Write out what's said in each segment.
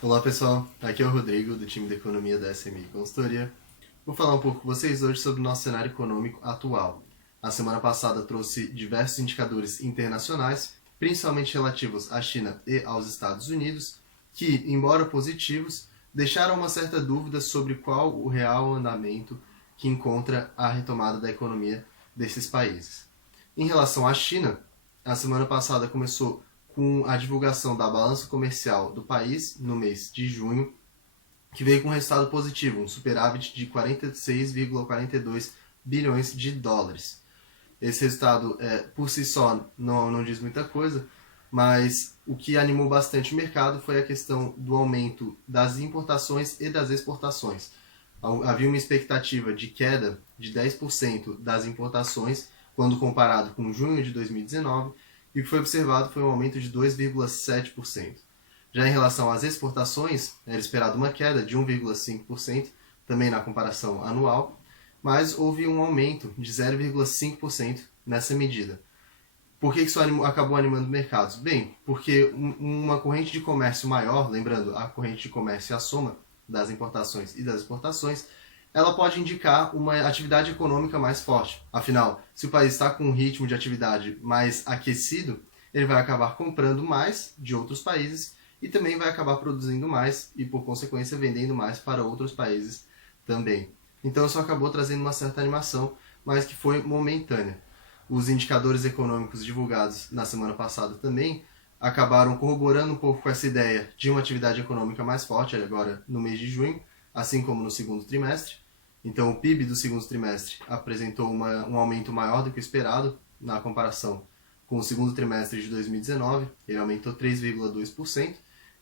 Olá pessoal, aqui é o Rodrigo do time de Economia da SMI Consultoria. Vou falar um pouco com vocês hoje sobre o nosso cenário econômico atual. A semana passada trouxe diversos indicadores internacionais, principalmente relativos à China e aos Estados Unidos, que, embora positivos, deixaram uma certa dúvida sobre qual o real andamento que encontra a retomada da economia desses países. Em relação à China, a semana passada começou com a divulgação da balança comercial do país no mês de junho, que veio com um resultado positivo, um superávit de 46,42 bilhões de dólares. Esse resultado, por si só, não diz muita coisa, mas o que animou bastante o mercado foi a questão do aumento das importações e das exportações. Havia uma expectativa de queda de 10% das importações quando comparado com junho de 2019, e o que foi observado foi um aumento de 2,7%. Já em relação às exportações, era esperado uma queda de 1,5%, também na comparação anual, mas houve um aumento de 0,5% nessa medida. Por que isso acabou animando mercados? Bem, porque uma corrente de comércio maior, lembrando, a corrente de comércio é a soma das importações e das exportações, ela pode indicar uma atividade econômica mais forte. Afinal, se o país está com um ritmo de atividade mais aquecido, ele vai acabar comprando mais de outros países e também vai acabar produzindo mais e, por consequência, vendendo mais para outros países também. Então, isso acabou trazendo uma certa animação, mas que foi momentânea. Os indicadores econômicos divulgados na semana passada também acabaram corroborando um pouco com essa ideia de uma atividade econômica mais forte agora no mês de junho, assim como no segundo trimestre. Então, o PIB do segundo trimestre apresentou um aumento maior do que o esperado na comparação com o segundo trimestre de 2019. Ele aumentou 3,2%,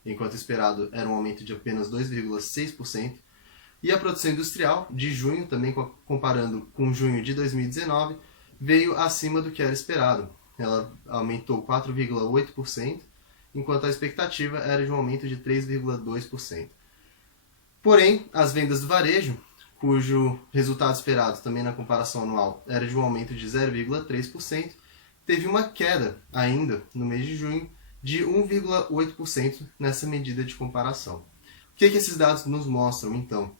enquanto o esperado era um aumento de apenas 2,6%. E a produção industrial de junho, também comparando com junho de 2019, veio acima do que era esperado. Ela aumentou 4,8%, enquanto a expectativa era de um aumento de 3,2%. Porém, as vendas do varejo, cujo resultado esperado também na comparação anual era de um aumento de 0,3%, teve uma queda ainda no mês de junho de 1,8% nessa medida de comparação. O que esses dados nos mostram, então?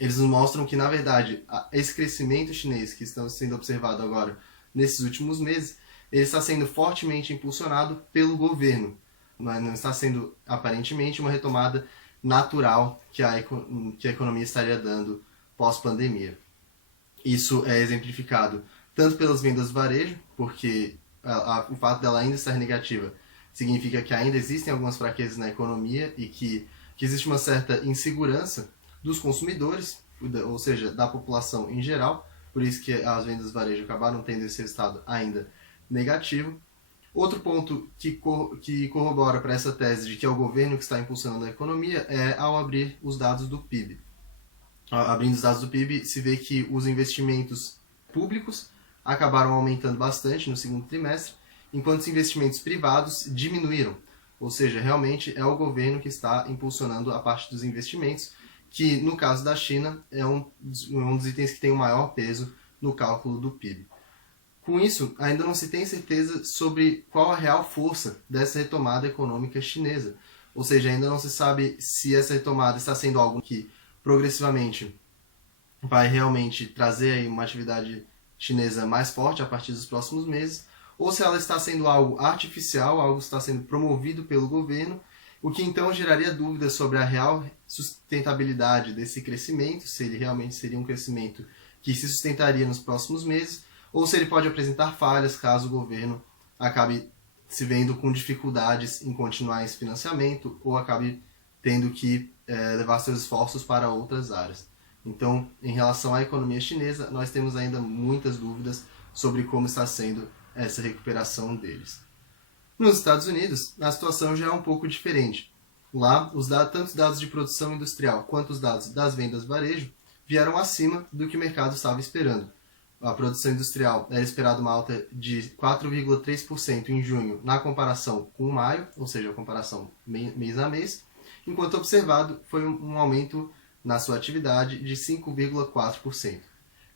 Eles nos mostram que, na verdade, esse crescimento chinês que está sendo observado agora nesses últimos meses, ele está sendo fortemente impulsionado pelo governo. Não está sendo, aparentemente, uma retomada natural que a economia estaria dando pós-pandemia. Isso é exemplificado tanto pelas vendas do varejo, porque o fato dela ainda estar negativa significa que ainda existem algumas fraquezas na economia e que existe uma certa insegurança dos consumidores, ou seja, da população em geral, por isso que as vendas do varejo acabaram tendo esse resultado ainda negativo. Outro ponto que corrobora para essa tese de que é o governo que está impulsionando a economia é ao abrir os dados do PIB. Abrindo os dados do PIB, se vê que os investimentos públicos acabaram aumentando bastante no segundo trimestre, enquanto os investimentos privados diminuíram. Ou seja, realmente é o governo que está impulsionando a parte dos investimentos, que no caso da China é um dos itens que tem o maior peso no cálculo do PIB. Com isso, ainda não se tem certeza sobre qual a real força dessa retomada econômica chinesa. Ou seja, ainda não se sabe se essa retomada está sendo algo que progressivamente vai realmente trazer aí uma atividade chinesa mais forte a partir dos próximos meses, ou se ela está sendo algo artificial, algo que está sendo promovido pelo governo, o que então geraria dúvidas sobre a real sustentabilidade desse crescimento, se ele realmente seria um crescimento que se sustentaria nos próximos meses, ou se ele pode apresentar falhas caso o governo acabe se vendo com dificuldades em continuar esse financiamento ou acabe tendo que levar seus esforços para outras áreas. Então, em relação à economia chinesa, nós temos ainda muitas dúvidas sobre como está sendo essa recuperação deles. Nos Estados Unidos, a situação já é um pouco diferente. Lá, tanto os dados de produção industrial quanto os dados das vendas varejo vieram acima do que o mercado estava esperando. A produção industrial era esperada uma alta de 4,3% em junho na comparação com maio, ou seja, a comparação mês a mês, enquanto observado foi um aumento na sua atividade de 5,4%.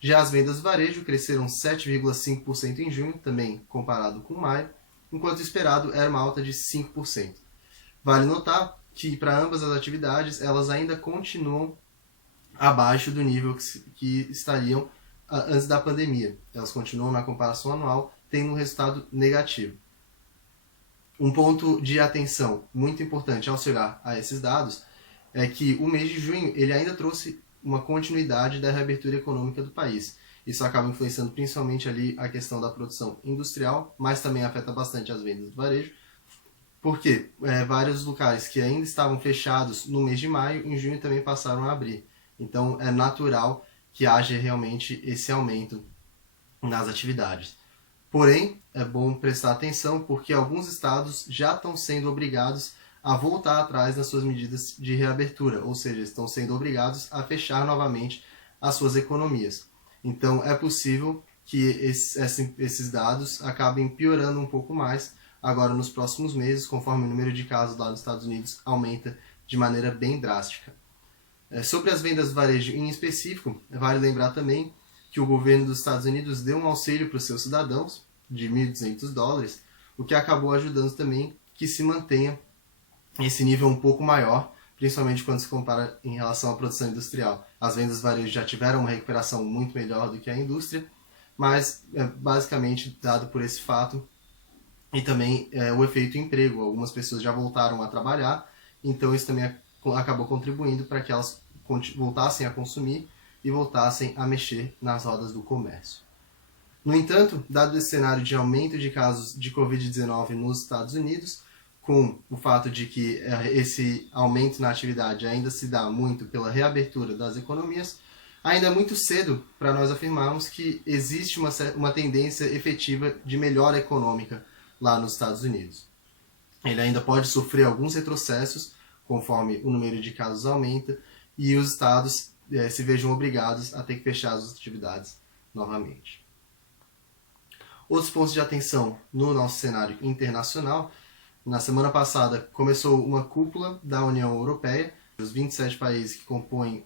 Já as vendas varejo cresceram 7,5% em junho, também comparado com maio, enquanto o esperado era uma alta de 5%. Vale notar que para ambas as atividades elas ainda continuam abaixo do nível que estariam antes da pandemia. Elas continuam na comparação anual tendo um resultado negativo. Um ponto de atenção muito importante ao se olhar a esses dados é que o mês de junho ele ainda trouxe uma continuidade da reabertura econômica do país. Isso acaba influenciando principalmente ali a questão da produção industrial, mas também afeta bastante as vendas do varejo, porque vários locais que ainda estavam fechados no mês de maio, em junho também passaram a abrir. Então é natural que haja realmente esse aumento nas atividades. Porém, é bom prestar atenção porque alguns estados já estão sendo obrigados a voltar atrás nas suas medidas de reabertura, ou seja, estão sendo obrigados a fechar novamente as suas economias. Então é possível que esses dados acabem piorando um pouco mais agora nos próximos meses, conforme o número de casos lá nos Estados Unidos aumenta de maneira bem drástica. Sobre as vendas do varejo em específico, vale lembrar também que o governo dos Estados Unidos deu um auxílio para os seus cidadãos de $1.200, o que acabou ajudando também que se mantenha esse nível um pouco maior, principalmente quando se compara em relação à produção industrial. As vendas do varejo já tiveram uma recuperação muito melhor do que a indústria, mas basicamente dado por esse fato e também o efeito emprego. Algumas pessoas já voltaram a trabalhar, então isso também acabou contribuindo para que elas voltassem a consumir e voltassem a mexer nas rodas do comércio. No entanto, dado esse cenário de aumento de casos de Covid-19 nos Estados Unidos, com o fato de que esse aumento na atividade ainda se dá muito pela reabertura das economias, ainda é muito cedo para nós afirmarmos que existe uma tendência efetiva de melhora econômica lá nos Estados Unidos. Ele ainda pode sofrer alguns retrocessos, conforme o número de casos aumenta, e os estados se vejam obrigados a ter que fechar as atividades novamente. Outros pontos de atenção no nosso cenário internacional. Na semana passada começou uma cúpula da União Europeia. Os 27 países que compõem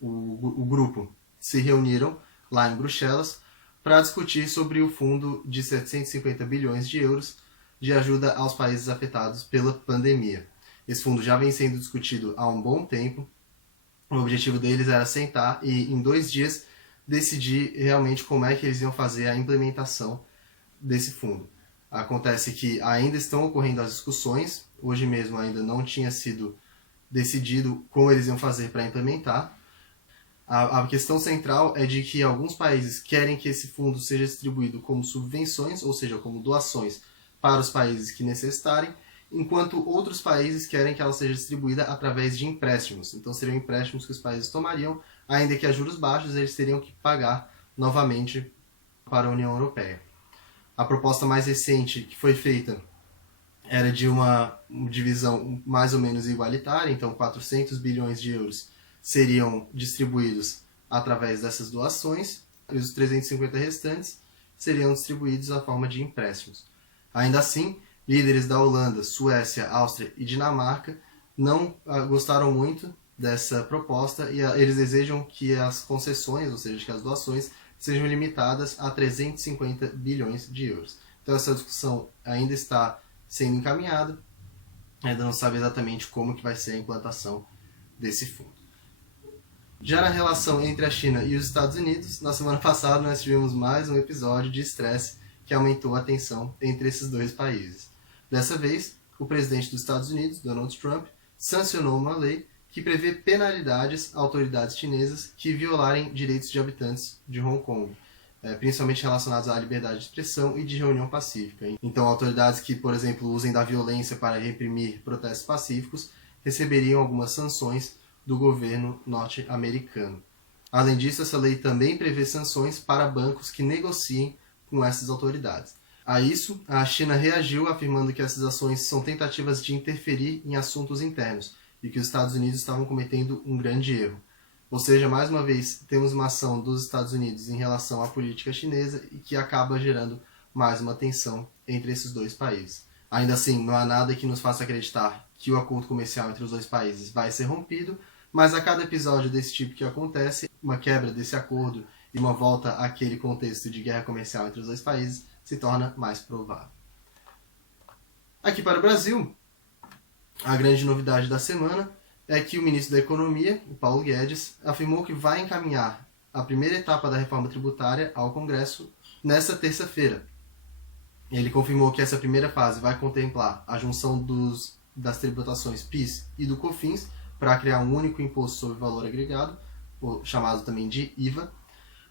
o grupo se reuniram lá em Bruxelas para discutir sobre o fundo de 750 bilhões de euros de ajuda aos países afetados pela pandemia. Esse fundo já vem sendo discutido há um bom tempo. O objetivo deles era sentar e, em 2 dias, decidir realmente como é que eles iam fazer a implementação desse fundo. Acontece que ainda estão ocorrendo as discussões, hoje mesmo ainda não tinha sido decidido como eles iam fazer para implementar. A questão central é de que alguns países querem que esse fundo seja distribuído como subvenções, ou seja, como doações para os países que necessitarem, enquanto outros países querem que ela seja distribuída através de empréstimos. Então seriam empréstimos que os países tomariam, ainda que a juros baixos eles teriam que pagar novamente para a União Europeia. A proposta mais recente que foi feita era de uma divisão mais ou menos igualitária, então 400 bilhões de euros seriam distribuídos através dessas doações e os 350 restantes seriam distribuídos na forma de empréstimos. Ainda assim, líderes da Holanda, Suécia, Áustria e Dinamarca não gostaram muito dessa proposta e eles desejam que as concessões, ou seja, que as doações, sejam limitadas a 350 bilhões de euros. Então essa discussão ainda está sendo encaminhada, ainda não sabe exatamente como que vai ser a implantação desse fundo. Já na relação entre a China e os Estados Unidos, na semana passada nós tivemos mais um episódio de estresse que aumentou a tensão entre esses dois países. Dessa vez, o presidente dos Estados Unidos, Donald Trump, sancionou uma lei que prevê penalidades a autoridades chinesas que violarem direitos de habitantes de Hong Kong, principalmente relacionados à liberdade de expressão e de reunião pacífica. Então, autoridades que, por exemplo, usem da violência para reprimir protestos pacíficos receberiam algumas sanções do governo norte-americano. Além disso, essa lei também prevê sanções para bancos que negociem com essas autoridades. A isso, a China reagiu afirmando que essas ações são tentativas de interferir em assuntos internos e que os Estados Unidos estavam cometendo um grande erro. Ou seja, mais uma vez, temos uma ação dos Estados Unidos em relação à política chinesa e que acaba gerando mais uma tensão entre esses dois países. Ainda assim, não há nada que nos faça acreditar que o acordo comercial entre os dois países vai ser rompido, mas a cada episódio desse tipo que acontece, uma quebra desse acordo e uma volta àquele contexto de guerra comercial entre os dois países se torna mais provável. Aqui para o Brasil, A grande novidade da semana é que o ministro da Economia, o Paulo Guedes, afirmou que vai encaminhar a primeira etapa da reforma tributária ao Congresso nesta terça-feira. Ele confirmou que essa primeira fase vai contemplar a junção das tributações PIS e do COFINS para criar um único imposto sobre valor agregado, chamado também de IVA.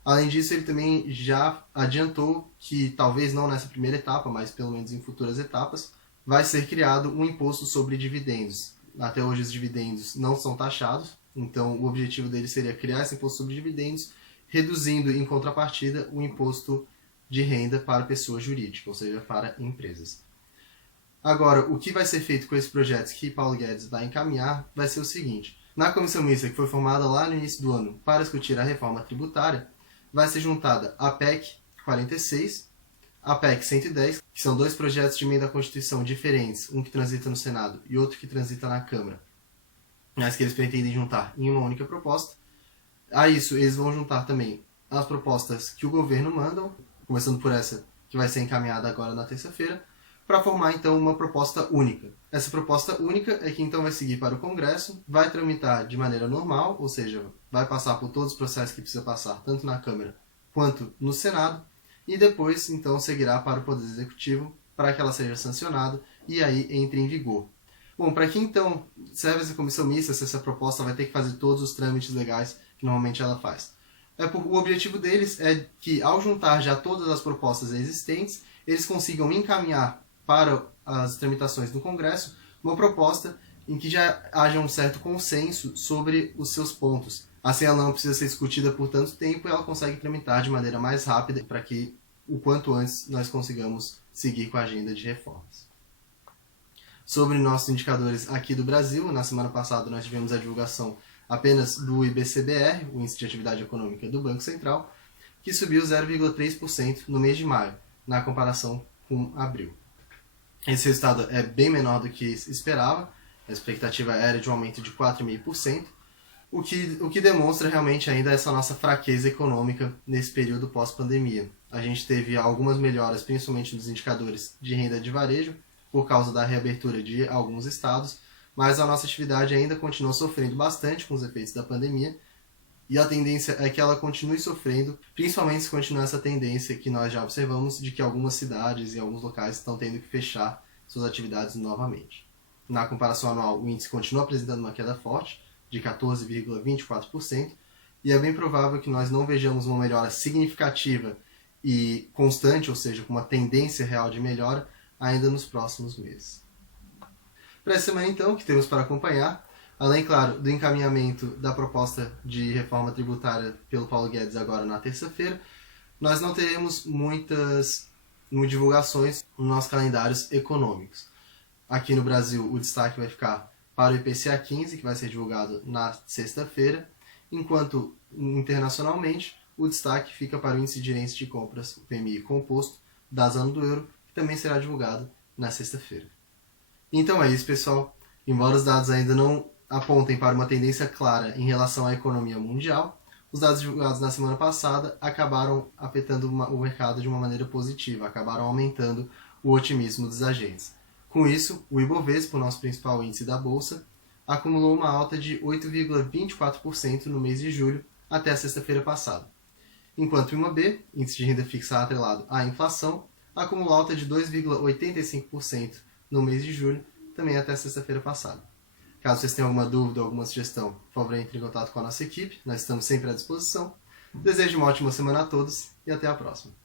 Além disso, ele também já adiantou que, talvez não nessa primeira etapa, mas pelo menos em futuras etapas, vai ser criado um imposto sobre dividendos. Até hoje os dividendos não são taxados, então o objetivo dele seria criar esse imposto sobre dividendos, reduzindo em contrapartida o imposto de renda para pessoa jurídica, ou seja, para empresas. Agora, o que vai ser feito com esses projetos que Paulo Guedes vai encaminhar vai ser o seguinte: na comissão mista que foi formada lá no início do ano para discutir a reforma tributária, vai ser juntada a PEC 46, a PEC 110, que são dois projetos de emenda à Constituição diferentes, um que transita no Senado e outro que transita na Câmara, mas que eles pretendem juntar em uma única proposta. A isso, eles vão juntar também as propostas que o governo manda, começando por essa que vai ser encaminhada agora na terça-feira, para formar então uma proposta única. Essa proposta única é que então vai seguir para o Congresso, vai tramitar de maneira normal, ou seja, vai passar por todos os processos que precisa passar, tanto na Câmara quanto no Senado, e depois então seguirá para o Poder Executivo para que ela seja sancionada e aí entre em vigor. Bom, para que então serve essa comissão mista, se essa proposta vai ter que fazer todos os trâmites legais que normalmente ela faz? O objetivo deles é que, ao juntar já todas as propostas existentes, eles consigam encaminhar para as tramitações do Congresso uma proposta em que já haja um certo consenso sobre os seus pontos. Assim ela não precisa ser discutida por tanto tempo e ela consegue tramitar de maneira mais rápida para que, o quanto antes, nós consigamos seguir com a agenda de reformas. Sobre nossos indicadores aqui do Brasil, na semana passada nós tivemos a divulgação apenas do IBCBR, o Índice de Atividade Econômica do Banco Central, que subiu 0,3% no mês de maio, na comparação com abril. Esse resultado é bem menor do que esperava, a expectativa era de um aumento de 4,5%, o que demonstra realmente ainda essa nossa fraqueza econômica nesse período pós-pandemia. A gente teve algumas melhoras, principalmente nos indicadores de renda de varejo, por causa da reabertura de alguns estados, mas a nossa atividade ainda continua sofrendo bastante com os efeitos da pandemia, e a tendência é que ela continue sofrendo, principalmente se continuar essa tendência que nós já observamos de que algumas cidades e alguns locais estão tendo que fechar suas atividades novamente. Na comparação anual, o índice continua apresentando uma queda forte, de 14,24%, e é bem provável que nós não vejamos uma melhora significativa e constante, ou seja, com uma tendência real de melhora, ainda nos próximos meses. Para essa semana, então, que temos para acompanhar, além, claro, do encaminhamento da proposta de reforma tributária pelo Paulo Guedes agora na terça-feira, nós não teremos muitas divulgações nos nossos calendários econômicos. Aqui no Brasil, o destaque vai ficar para o IPCA 15, que vai ser divulgado na sexta-feira, enquanto internacionalmente o destaque fica para o Índice de Gerência de Compras, o PMI composto, da zona do euro, que também será divulgado na sexta-feira. Então é isso, pessoal. Embora os dados ainda não apontem para uma tendência clara em relação à economia mundial, os dados divulgados na semana passada acabaram afetando o mercado de uma maneira positiva, acabaram aumentando o otimismo dos agentes. Com isso, o Ibovespa, o nosso principal índice da Bolsa, acumulou uma alta de 8,24% no mês de julho até a sexta-feira passada. Enquanto o IMAB, índice de renda fixa atrelado à inflação, acumulou alta de 2,85% no mês de julho, também até a sexta-feira passada. Caso vocês tenham alguma dúvida ou alguma sugestão, por favor, entre em contato com a nossa equipe, nós estamos sempre à disposição. Desejo uma ótima semana a todos e até a próxima.